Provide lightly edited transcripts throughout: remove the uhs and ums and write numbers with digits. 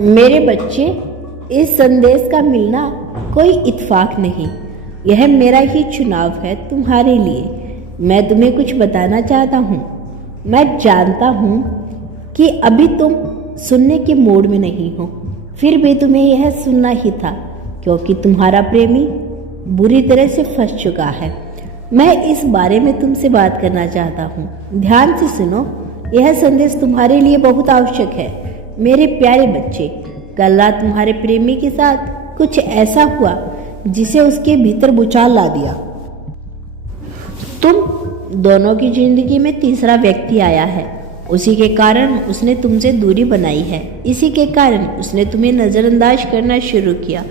मेरे बच्चे, इस संदेश का मिलना कोई इत्तेफाक नहीं, यह मेरा ही चुनाव है तुम्हारे लिए। मैं तुम्हें कुछ बताना चाहता हूँ। मैं जानता हूँ कि अभी तुम सुनने के मूड में नहीं हो, फिर भी तुम्हें यह सुनना ही था क्योंकि तुम्हारा प्रेमी बुरी तरह से फंस चुका है। मैं इस बारे में तुमसे बात करना चाहता हूँ। ध्यान से सुनो, यह संदेश तुम्हारे लिए बहुत आवश्यक है। मेरे प्यारे बच्चे, कल रात तुम्हारे प्रेमी के साथ कुछ ऐसा हुआ जिसे उसके भीतर भूचाल ला दिया। तुम दोनों की जिंदगी में तीसरा व्यक्ति आया है। उसी के कारण उसने तुमसे दूरी बनाई है। इसी के कारण उसने तुम्हें नज़रअंदाज करना शुरू किया।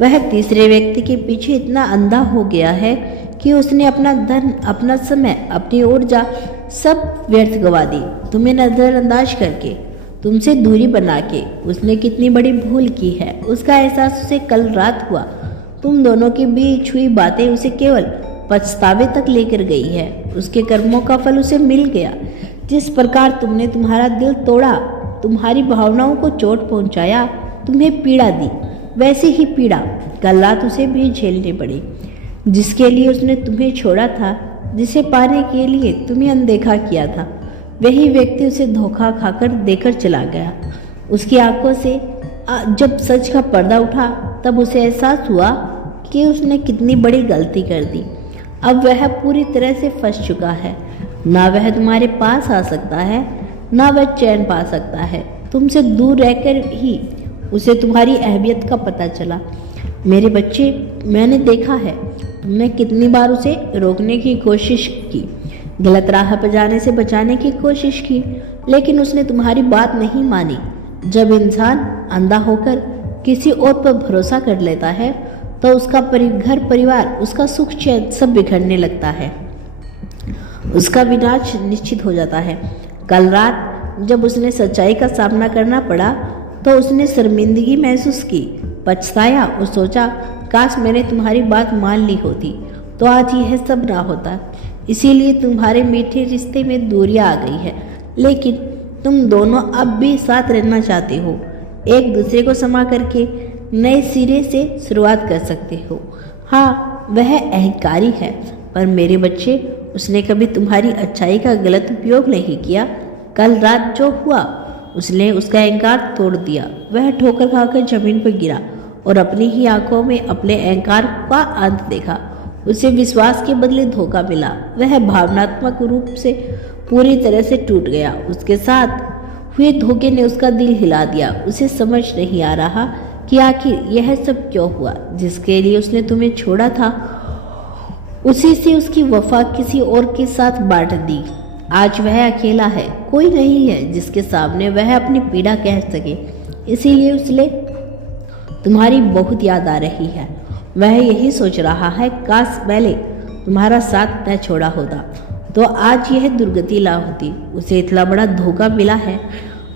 वह तीसरे व्यक्ति के पीछे इतना अंधा हो गया है कि उसने अपना धन, अपना समय, अपनी ऊर्जा सब व्यर्थ गवा दी। तुम्हें नज़रअंदाज करके, तुमसे दूरी बना के उसने कितनी बड़ी भूल की है, उसका एहसास उसे कल रात हुआ। तुम दोनों के बीच हुई बातें उसे केवल पछतावे तक लेकर गई है। उसके कर्मों का फल उसे मिल गया। जिस प्रकार तुमने तुम्हारा दिल तोड़ा, तुम्हारी भावनाओं को चोट पहुंचाया, तुम्हें पीड़ा दी, वैसी ही पीड़ा कल रात उसे भी झेलनी पड़ी। जिसके लिए उसने तुम्हें छोड़ा था, जिसे पाने के लिए तुम्हें अनदेखा किया था, वही व्यक्ति उसे धोखा खाकर देकर चला गया। उसकी आंखों से जब सच का पर्दा उठा, तब उसे एहसास हुआ कि उसने कितनी बड़ी गलती कर दी। अब वह पूरी तरह से फंस चुका है। ना वह तुम्हारे पास आ सकता है, ना वह चैन पा सकता है। तुमसे दूर रहकर ही उसे तुम्हारी अहमियत का पता चला। मेरे बच्चे, मैंने देखा है तुमने कितनी बार उसे रोकने की कोशिश की, गलत राह पर जाने से बचाने की कोशिश की, लेकिन उसने तुम्हारी बात नहीं मानी। जब इंसान अंधा होकर किसी और पर भरोसा कर लेता है तो उसका घर परिवार, उसका सुख चैन सब बिखरने लगता है। उसका विनाश निश्चित हो जाता है। कल रात जब उसने सच्चाई का सामना करना पड़ा तो उसने शर्मिंदगी महसूस की, पछताया और सोचा, काश मैंने तुम्हारी बात मान ली होती तो आज यह सब ना होता। इसीलिए तुम्हारे मीठे रिश्ते में दूरियां आ गई है। लेकिन तुम दोनों अब भी साथ रहना चाहते हो। एक दूसरे को क्षमा करके नए सिरे से शुरुआत कर सकते हो। हाँ, वह अहंकारी है, पर मेरे बच्चे, उसने कभी तुम्हारी अच्छाई का गलत उपयोग नहीं किया। कल रात जो हुआ, उसने उसका अहंकार तोड़ दिया। वह ठोकर खाकर जमीन पर गिरा और अपनी ही आंखों में अपने अहंकार का अंत देखा। उसे विश्वास के बदले धोखा मिला। वह भावनात्मक रूप से पूरी तरह से टूट गया। उसके साथ हुए धोखे ने उसका दिल हिला दिया। उसे समझ नहीं आ रहा कि आखिर यह सब क्यों हुआ। जिसके लिए उसने तुम्हें छोड़ा था, उसी से उसकी वफा किसी और के साथ बांट दी। आज वह अकेला है, कोई नहीं है जिसके सामने वह अपनी पीड़ा कह सके। इसीलिए उसे तुम्हारी बहुत याद आ रही है। वह यही सोच रहा है, काश पहले तुम्हारा साथ न छोड़ा होता तो आज यह दुर्गति ला होती। उसे इतना बड़ा धोखा मिला है,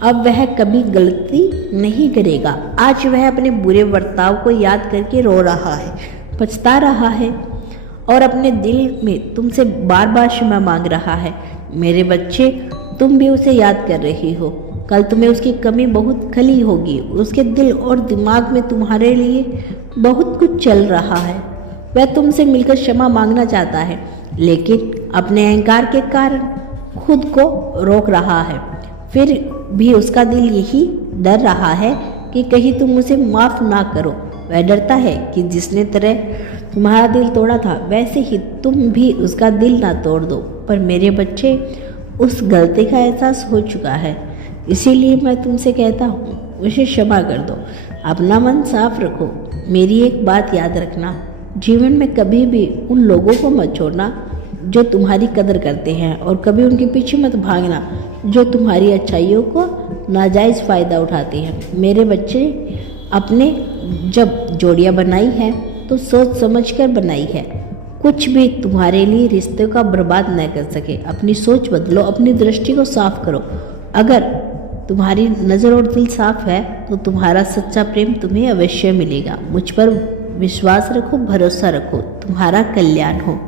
अब वह कभी गलती नहीं करेगा। आज वह अपने बुरे बर्ताव को याद करके रो रहा है, पछता रहा है और अपने दिल में तुमसे बार बार क्षमा मांग रहा है। मेरे बच्चे, तुम भी उसे याद कर रही हो। कल तुम्हें उसकी कमी बहुत खली होगी। उसके दिल और दिमाग में तुम्हारे लिए बहुत कुछ चल रहा है। वह तुमसे मिलकर क्षमा मांगना चाहता है, लेकिन अपने अहंकार के कारण खुद को रोक रहा है। फिर भी उसका दिल यही डर रहा है कि कहीं तुम उसे माफ़ ना करो। वह डरता है कि जिसने तरह तुम्हारा दिल तोड़ा था, वैसे ही तुम भी उसका दिल ना तोड़ दो। पर मेरे बच्चे, उस गलती का एहसास हो चुका है। इसीलिए मैं तुमसे कहता हूँ, उसे क्षमा कर दो। अपना मन साफ रखो। मेरी एक बात याद रखना, जीवन में कभी भी उन लोगों को मत छोड़ना जो तुम्हारी कदर करते हैं, और कभी उनके पीछे मत भागना जो तुम्हारी अच्छाइयों को नाजायज़ फ़ायदा उठाते हैं। मेरे बच्चे, अपने जब जोड़ियाँ बनाई हैं तो सोच समझ कर बनाई है। कुछ भी तुम्हारे लिए रिश्ते का बर्बाद न कर सके। अपनी सोच बदलो, अपनी दृष्टि को साफ करो। अगर तुम्हारी नज़र और दिल साफ है तो तुम्हारा सच्चा प्रेम तुम्हें अवश्य मिलेगा। मुझ पर विश्वास रखो, भरोसा रखो, तुम्हारा कल्याण हो।